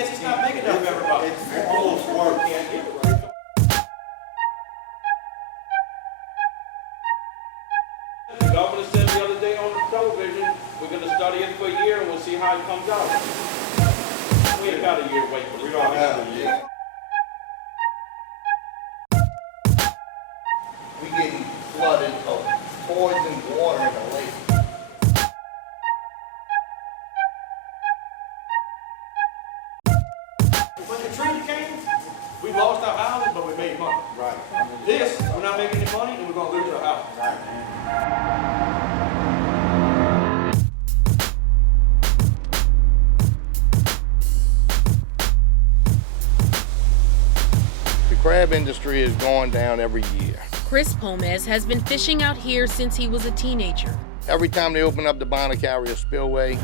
guess it's not big enough for everybody. It almost works. Can't get it right. The governor said the other day on the television, we're going to study it for a year and we'll see how it comes out. We ain't got a year to wait for this. We don't have a year. We getting flooded of poison water in the lake. When the treaty came, we lost our houses, but we made money. Right. This, we're not making any money and we're going to lose our house. Right. The crab industry is going down every year. Chris Pomez has been fishing out here since he was a teenager. Every time they open up the Bonner Carrier spillway,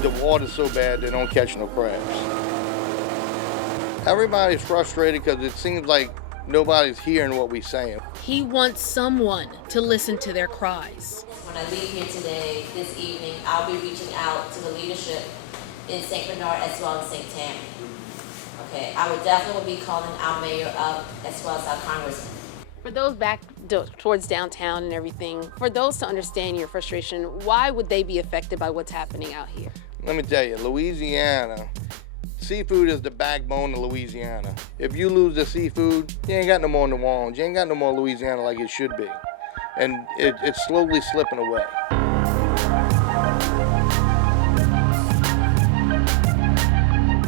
the water's so bad they don't catch no crabs. Everybody's frustrated because it seems like nobody's hearing what we're saying. He wants someone to listen to their cries. When I leave here today, this evening, I'll be reaching out to the leadership in St. Bernard as well as St. Tammany. Okay, I would definitely be calling our mayor up as well as our congressman. For those back towards downtown and everything, for those to understand your frustration, why would they be affected by what's happening out here? Let me tell you, Louisiana, seafood is the backbone of Louisiana. If you lose the seafood, you ain't got no more New Orleans. You ain't got no more Louisiana like it should be. And it's slowly slipping away.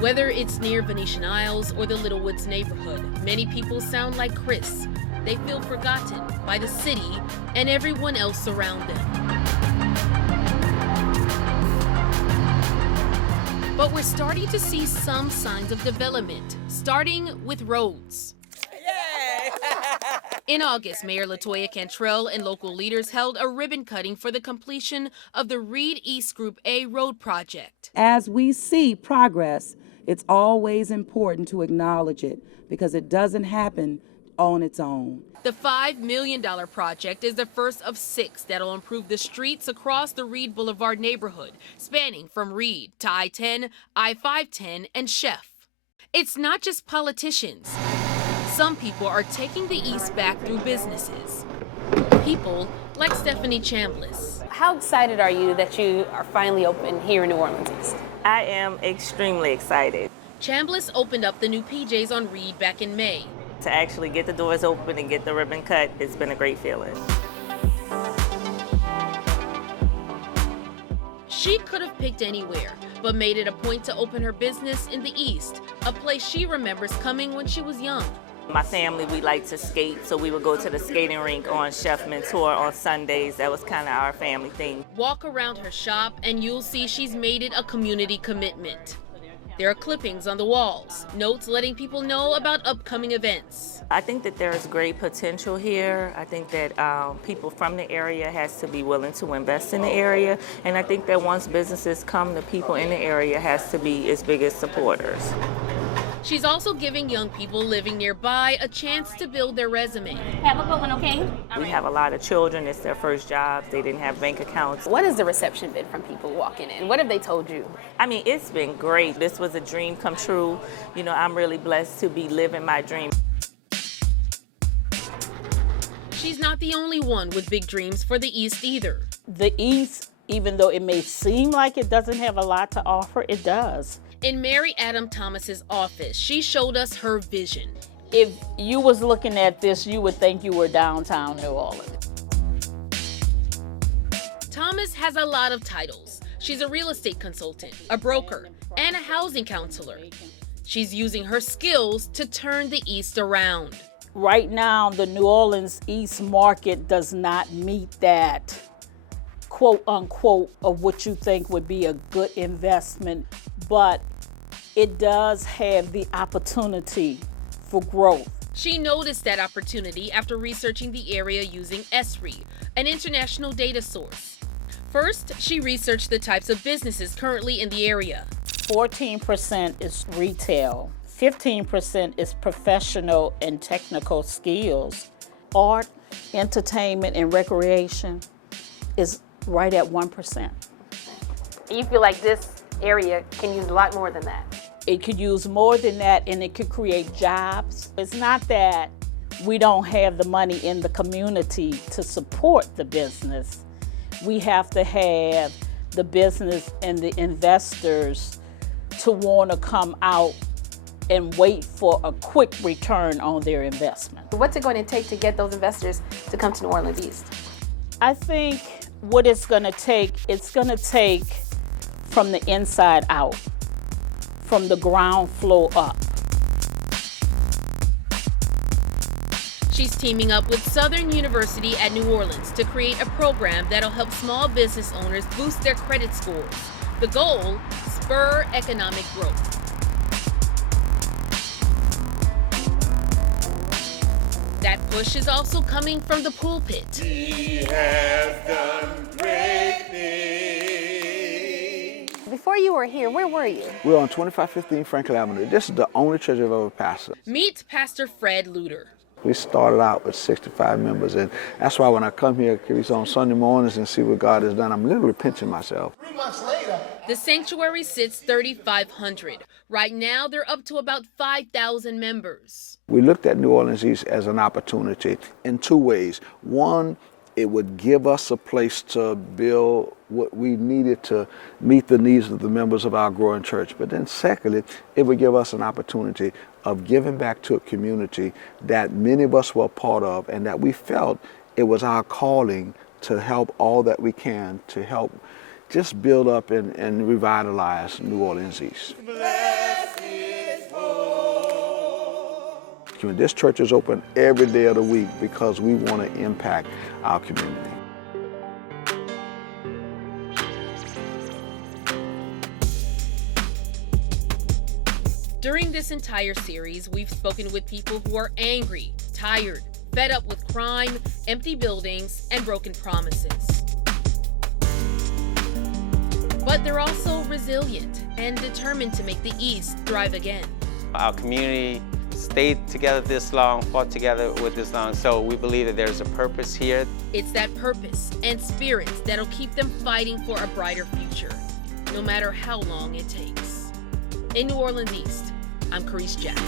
Whether it's near Venetian Isles or the Littlewoods neighborhood, many people sound like Chris. They feel forgotten by the city and everyone else around them. But we're starting to see some signs of development, starting with roads. Yay! In August, Mayor LaToya Cantrell and local leaders held a ribbon cutting for the completion of the Reed East Group A road project. As we see progress, it's always important to acknowledge it because it doesn't happen on its own. The $5 million project is the first of 6 that'll improve the streets across the Reed Boulevard neighborhood, spanning from Reed to I-10, I-510, and Chef. It's not just politicians. Some people are taking the East back through businesses. People like Stephanie Chambliss. How excited are you that you are finally open here in New Orleans East? I am extremely excited. Chambliss opened up the new PJs on Reed back in May. To actually get the doors open and get the ribbon cut, it's been a great feeling. She could have picked anywhere, but made it a point to open her business in the East, a place she remembers coming when she was young. My family, we like to skate, so we would go to the skating rink on Chef Mentor on Sundays. That was kind of our family thing. Walk around her shop and you'll see she's made it a community commitment. There are clippings on the walls, notes letting people know about upcoming events. I think that there's great potential here. I think that people from the area has to be willing to invest in the area. And I think that once businesses come, the people in the area has to be its biggest supporters. She's also giving young people living nearby a chance to build their resume. Have a good one, okay? We have a lot of children, it's their first jobs, they didn't have bank accounts. What has the reception been from people walking in? What have they told you? I mean, it's been great. This was a dream come true. You know, I'm really blessed to be living my dream. She's not the only one with big dreams for the East either. The East, even though it may seem like it doesn't have a lot to offer, it does. In Mary Adam Thomas's office, she showed us her vision. If you was looking at this, you would think you were downtown New Orleans. Thomas has a lot of titles. She's a real estate consultant, a broker, and a housing counselor. She's using her skills to turn the East around. Right now, the New Orleans East market does not meet that quote unquote of what you think would be a good investment, but it does have the opportunity for growth. She noticed that opportunity after researching the area using ESRI, an international data source. First, she researched the types of businesses currently in the area. 14% is retail, 15% is professional and technical skills. Art, entertainment, and recreation is right at 1%. You feel like this area can use a lot more than that? It could use more than that, and it could create jobs. It's not that we don't have the money in the community to support the business. We have to have the business and the investors to want to come out and wait for a quick return on their investment. What's it going to take to get those investors to come to New Orleans East? I think what it's going to take from the inside out, from the ground floor up. She's teaming up with Southern University at New Orleans to create a program that'll help small business owners boost their credit scores. The goal, spur economic growth. That push is also coming from the pulpit. He has done great things. Before you were here, where were you? We're on 2515 Franklin Avenue. This is the only church I've ever pastored. Meet Pastor Fred Luter. We started out with 65 members, and that's why when I come here on Sunday mornings and see what God has done, I'm literally pinching myself. 3 months later. The sanctuary sits 3,500. Right now, they're up to about 5,000 members. We looked at New Orleans East as an opportunity in 2 ways. One, it would give us a place to build what we needed to meet the needs of the members of our growing church. But then secondly, it would give us an opportunity of giving back to a community that many of us were a part of, and that we felt it was our calling to help all that we can to help just build up and revitalize New Orleans East. This church is open every day of the week because we want to impact our community. During this entire series, we've spoken with people who are angry, tired, fed up with crime, empty buildings, and broken promises. But they're also resilient and determined to make the East thrive again. Our community stayed together this long, fought together with this long, so we believe that there's a purpose here. It's that purpose and spirit that'll keep them fighting for a brighter future, no matter how long it takes. In New Orleans East, I'm Carice Jack.